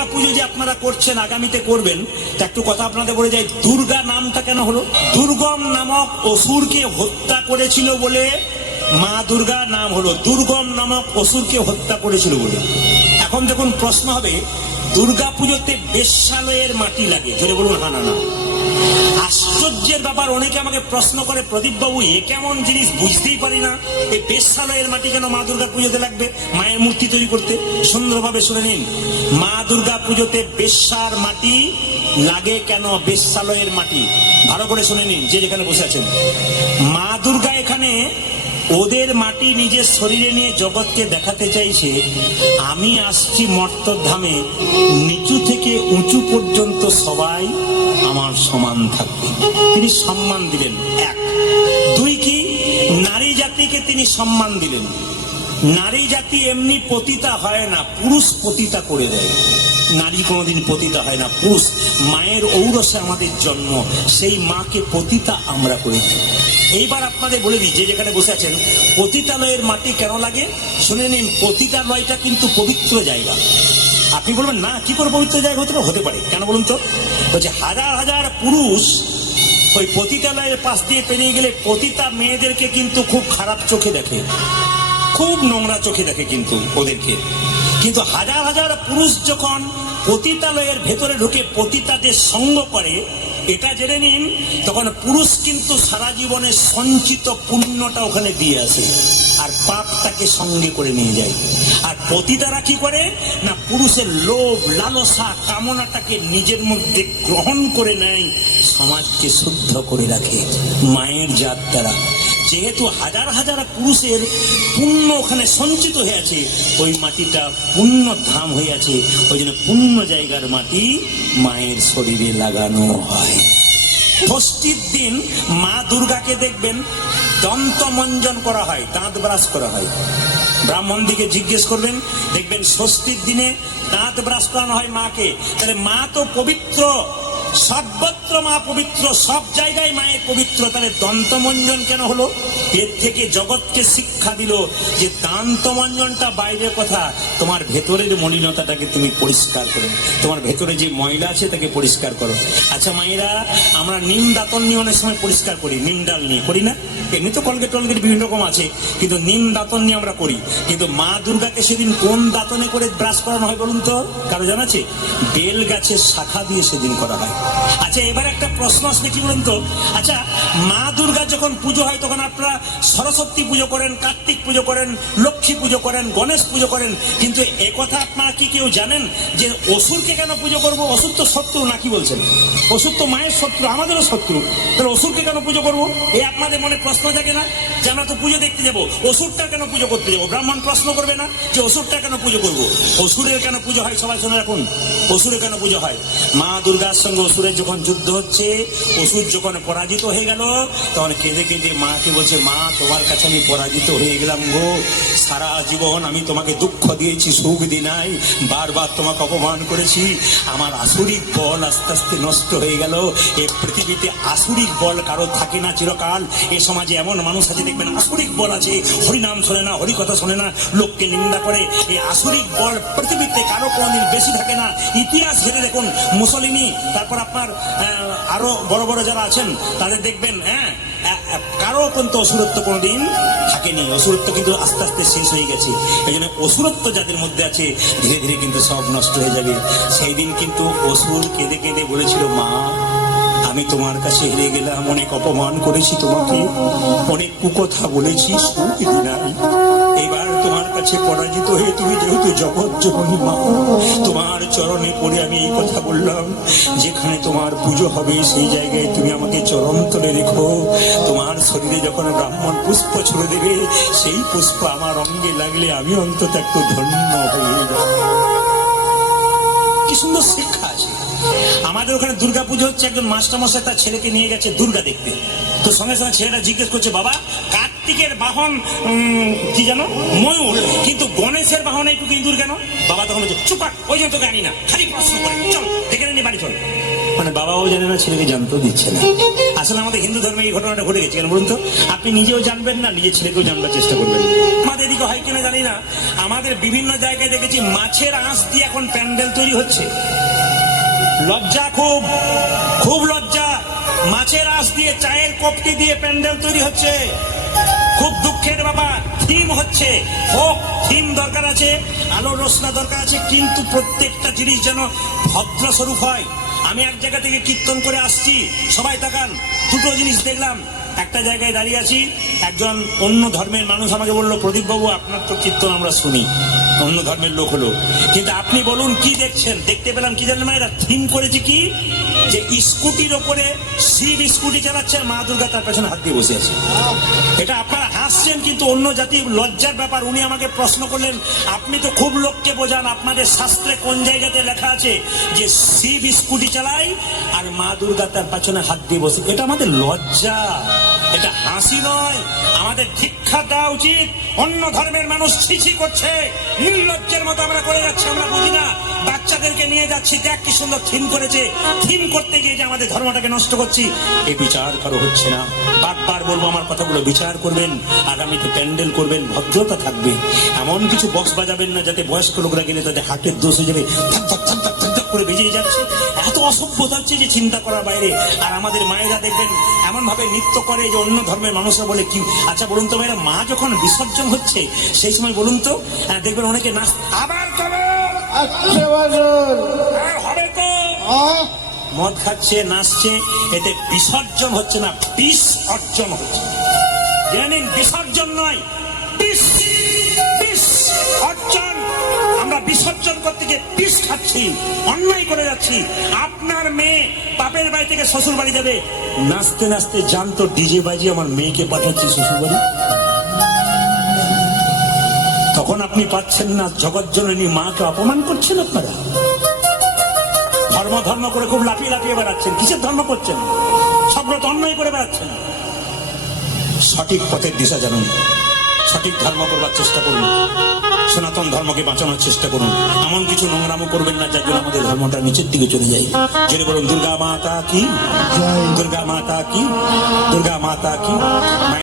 দুর্গা পুজো যে আপনারা করছেন, আগামীতে করবেন, তা একটু কথা আপনাদের বলে যাই, দুর্গা নামটা কেন হলো? দুর্গম নামক অসুরকে হত্যা করেছিল বলে মা দুর্গা নাম হলো। দুর্গম নামক অসুরকে হত্যা করেছিল বলে। এখন দেখুন, প্রশ্ন হবে, দুর্গা পুজোতে বেশ্যালয়ের মাটি লাগে, জোরে বলুন হা না না। আশ্চর্যের ব্যাপার, অনেকে আমাকে প্রশ্ন করে, প্রদীপ বাবু এ কেমন জিনিস, বুঝতেই পারি না, এই বেশ্যালয়ের মাটি কেন মা দুর্গা পুজোতে লাগবে মায়ের মূর্তি তৈরি করতে? সুন্দরভাবে শুনে নিন, মা দুর্গা পুজোতে বেশ্যার মাটি লাগে কেন, বেশ্যালয়ের মাটি ভালো করে শুনে নিন, যে যেখানে বসে আছেন। মা দুর্গা এখানে ওদের মাটি নিজের শরীরে নিয়ে জগৎকে দেখাতে চাইছে, আমি আসছি মর্তধামে, নিচু থেকে উঁচু পর্যন্ত সবাই আমার সমান থাকবে। তিনি সম্মান দিলেন, এক। দুই কি, নারী জাতিকে তিনি সম্মান দিলেন। নারী জাতি এমনি পতিতা হয় না, পুরুষ পতিতা করে দেয়। নারী কোনোদিন পতিতা হয় না, পুরুষ। মায়ের ঔরসে আমাদের জন্ম, সেই মাকে পতিতা আমরা করে দিই। এইবার আপনাদের বলে দিই, যে যেখানে বসে আছেন, পতিতালয়ের মাটি কেন লাগে শুনে নিন। পতিতালয়টা কিন্তু পবিত্র জায়গা। আপনি বলবেন না, কি করে পবিত্র জায়গা হতে পারে, কেন বলুন তো? বলছে হাজার হাজার পুরুষ ওই পতিতালয়ের পাশ দিয়ে পেরিয়ে গেলে পতিতা মেয়েদেরকে কিন্তু খুব খারাপ চোখে দেখে, খুব নোংরা চোখে দেখে কিন্তু ওদেরকে। কিন্তু হাজার হাজার পুরুষ যখন পতিতালয়ের ভেতরে ঢুকে পতিতাদের সঙ্গ করে, এটা জেনে নিন, তখন পুরুষ কিন্তু সারা জীবনের সঞ্চিত পুণ্যটা ওখানে দিয়ে আসে, আর পাপটাকে সঙ্গে করে নিয়ে যায়। আর পতিতারা কি করে না, পুরুষের লোভ, লালসা, কামনাটাকে নিজের মধ্যে গ্রহণ করে নেয়, সমাজকে শুদ্ধ করে রাখে মায়ের জাত দ্বারা। যেহেতু হাজার হাজার পুরুষের পুণ্য ওখানে সঞ্চিত হয়ে আছে, ওই মাটিটা পুণ্য ধাম হয়ে আছে, ওই জন্য পুণ্য জায়গার মাটি মায়ের শরীরে লাগানো হয়। ষষ্ঠীর দিন মা দুর্গাকে দেখবেন দন্তমঞ্জন করা হয়, দাঁত ব্রাশ করা হয়। ব্রাহ্মণ দিকে জিজ্ঞেস করবেন, দেখবেন ষষ্ঠীর দিনে দাঁত ব্রাশ করানো হয় মাকে। তাহলে মা তো পবিত্র, সর্বত্র মা পবিত্র, সব জায়গায় মায়ের পবিত্র, তাহলে দন্তমঞ্জন কেন হলো? এর থেকে জগৎকে শিক্ষা দিল যে দন্তমঞ্জনটা বাইরের কথা, তোমার ভেতরের মলিনতাটাকে তুমি পরিষ্কার করো, তোমার ভেতরে যে ময়লা আছে তাকে পরিষ্কার করো। আচ্ছা মায়েরা, আমরা নিম দাঁতন নিয়ে অনেক সময় পরিষ্কার করি, নিম ডাল নিয়ে করি না? এমনি তো কলগেট টলগেট বিভিন্ন রকম আছে, কিন্তু নিম দাঁতন নিয়ে আমরা করি। কিন্তু মা দুর্গাকে সেদিন কোন দাঁতনে করে ব্রাশ করানো হয় বলুন তো, কারো জানা আছে? বেল গাছের শাখা দিয়ে সেদিন করা হয়। আচ্ছা এবার একটা প্রশ্ন আসবে, কি বলুন তো, আচ্ছা মা দুর্গা যখন পুজো হয় তখন আপনারা সরস্বতী পুজো করেন, কার্তিক পুজো করেন, লক্ষ্মী পুজো করেন, গণেশ পুজো করেন, কিন্তু একথা আপনারা কি কেউ জানেন যে অসুরকে কেন পুজো করবো? অসুর তো শত্রু, নাকি বলছেন? অসুর তো মায়ের শত্রু, আমাদেরও শত্রু, তাহলে অসুরকে কেন পুজো করবো? এই আপনাদের মনে প্রশ্ন থাকে না যে আমরা তো পুজো দেখতে যাবো, অসুরটা কেন পুজো করতে যাবো? ব্রাহ্মণ প্রশ্ন করবে না যে অসুরটা কেন পুজো করবো? অসুরের কেন পুজো হয় সবাই শুনে রাখুন। অসুরের কেন পুজো হয়? মা দুর্গার সঙ্গে অসুরের যখন যুদ্ধ হচ্ছে, অসুর যখন পরাজিত হয়ে গেল, তখন কেঁদে কেঁদে মাকে বলছে, মা তোমার কাছে আমি পরাজিত হয়ে গেলাম গো, সারা জীবন আমি তোমাকে দুঃখ দিয়েছি, সুখ দিই নাই, বারবার তোমাকে অপমান করেছি, আমার আসুরিক বল আস্তে আস্তে নষ্ট হয়ে গেল। এই পৃথিবীতে আসুরিক বল কারো থাকে না চিরকাল। এ সমাজে এমন মানুষ আছে দেখবেন আসুরিক বল আছে, হরিনাম শোনে না, হরি কথা শোনে না, লোককে নিন্দা করে। এই আসুরিক বল পৃথিবীতে কারো কোনোদিন বেশি থাকে না। ইতিহাস ঘেরে দেখুন, মুসলিনি, তারপর আপনার আরো বড় বড় যারা আছেন তাদের দেখবেন, কারো কিন্তু অসুরত্ব কোনোদিন থাকেনি। অসুরত্ব কিন্তু আস্তে আস্তে শেষ হয়ে গেছে। এই জন্য অসুরত্ব যাদের মধ্যে আছে ধীরে ধীরে কিন্তু সব নষ্ট হয়ে যাবে। সেই দিন কিন্তু অসুর কেঁদে কেঁদে বলেছিল, মা আমি তোমার কাছে হেরে গেলাম, অনেক অপমান করেছি তোমাকে, অনেক কুকথা বলেছি, সুখ দিই নাই। এবার তোমার কাছে পরাজিত হয়ে তুমি যেহেতু জগৎ জননী মা, তোমার চরণে পড়ে আমি এই কথা বললাম, যেখানে তোমার পুজো হবে সেই জায়গায় তুমি আমাকে চরণ তলে রেখো। তোমার শরীরে যখন ব্রাহ্মণ পুষ্প ছুড়ে দেবে, সেই পুষ্প আমার অঙ্গে লাগলে আমি অন্তত একটু ধন্য হয়ে যাব। কি সুন্দর শিক্ষা আছে। আমাদের ওখানে দুর্গা পুজো হচ্ছে, একজন মাস্টারমশাই তার ছেলেকে নিয়ে গেছে দুর্গা দেখতে। তো সঙ্গে সঙ্গে ছেলেটা জিজ্ঞেস করছে, বাবা কার্তিকের বাহন কি জানো? ময়ূর, কিন্তু গণেশের বাহন একটু ইঁদুর কেন? বাবা তখন বলছে, চুপ কর, ওই জন্য তোকে আনি না, খালি প্রশ্ন করে, চল দেখে নি বাড়ি চল। মানে বাবাও জানে না, ছেলেকে জানতেও দিচ্ছে না। আসলে আমাদের হিন্দু ধর্মে এই ঘটনাটা ঘটে গেছে কেন বলুন তো? আপনি নিজেও জানবেন না, নিজের ছেলেকেও জানবার চেষ্টা করবেন। আমাদের এদিকে হয় কিনা জানি না, আমাদের বিভিন্ন জায়গায় দেখেছি মাছের আঁশ দিয়ে এখন প্যান্ডেল তৈরি হচ্ছে। লজ্জা, খুব খুব লজ্জা। মাছের আঁশ দিয়ে, চায়ের কপটি দিয়ে প্যান্ডেল তৈরি হচ্ছে। খুব দুঃখের ব্যাপার। থিম হচ্ছে, হোক, থিম দরকার আছে, আলো রোশনা দরকার আছে, কিন্তু প্রত্যেকটা জিনিস যেন ভদ্র স্বরূপ হয়। আমি এক জায়গা থেকে কীর্তন করে আসছি, সবাই তাকান, দুটো জিনিস দেখলাম। একটা জায়গায় দাঁড়িয়ে আছি, একজন অন্য ধর্মের মানুষ আমাকে বললো, প্রদীপ বাবু আপনার তো কীর্তন আমরা শুনি, অন্য ধর্মের লোক হলো, কিন্তু আপনি বলুন কি দেখছেন? দেখতে পেলাম কি জানেন মায়েরা, থিম করেছে কি, যে স্কুটির ওপরে শিব স্কুটি চালাচ্ছে, মা দুর্গা তার পেছনে হাত দিয়ে বসে আছে। এটা আপনারা হাসছেন, কিন্তু অন্য জাতির লজ্জার ব্যাপার। উনি আমাকে প্রশ্ন করলেন, আপনি তো খুব লোককে বোঝান, আপনাদের শাস্ত্রে কোন জায়গাতে লেখা আছে যে শিব স্কুটি চালায় আর মা দুর্গা তার পেছনে হাত দিয়ে বসে? এটা আমাদের লজ্জা, এটা হাসি নয়। আমাদের শিক্ষা দেওয়া উচিত। অন্য ধর্মের মানুষ ছিছি করছে, নির্লজ্জের মতো আমরা করে যাচ্ছি, আমরা বুঝি না। বাচ্চাদেরকে নিয়ে যাচ্ছি, দেখ কি সুন্দর থিম করেছে, থিম করতে গিয়ে যে আমাদের ধর্মটাকে নষ্ট করছি, এ বিচার কারো হচ্ছে না। বারবার বলবো, আমার কথাগুলো বিচার করবেন, আগামীতে প্যান্ডেল করবেন, ভদ্রতা থাকবে। এমন কিছু বক্স বাজাবেন না যাতে বয়স্ক লোকরা গেলে তাদের হার্টের দোষ হয়ে যাবে, ধাক ধাক ধাক ধাক ধাক ধাক করে বেজে যাচ্ছে। এত অসভ্যতা হচ্ছে যে চিন্তা করার বাইরে। আর আমাদের মায়েরা দেখবেন এমন ভাবে নৃত্য করে যে অন্য ধর্মের মানুষরা বলে কি। আচ্ছা বলুন তো ভাইরা, মা যখন বিসর্জন হচ্ছে সেই সময় বলুন তো, দেখবেন অনেকে নাচ, আবার চলো, হবে তো, মদ খাচ্ছে, নাচছে, এতে বিসর্জন হচ্ছে না, বিষ অর্জন হচ্ছে। জানেন, বিসর্জন নয়, বিষ, বিষ অর্জন। আমরা বিসর্জন করতে গিয়ে বিষ খাচ্ছি, অন্যায় করে যাচ্ছি। আপনার মেয়ে বাপের বাড়ি থেকে শ্বশুর বাড়ি যাবে, নাচতে নাচতে জানতো ডিজে বাজিয়ে আমার মেয়েকে পাঠাচ্ছি শ্বশুর বাড়ি। তখন আপনি পাচ্ছেন না, জগৎজননী মাকে অপমান করছেন আপনারা। ধর্ম ধর্ম করে খুব লাফিয়ে লাফিয়ে বেড়াচ্ছেন। কিসের ধর্ম করছেন? সব্রত অন্যায় করে বেড়াচ্ছেন। সঠিক পথের দিশা জানুন, সঠিক ধর্ম করবার চেষ্টা করুন, সনাতন ধর্মকে বাঁচানোর চেষ্টা করুন। এমন কিছু নোংরামো করবেন না যার জন্য আমাদের ধর্মটা নিচের দিকে চলে যায়। যেটা বলুন, দুর্গা মাতা কি, দুর্গা মাতা কি, দুর্গা মাতা কি।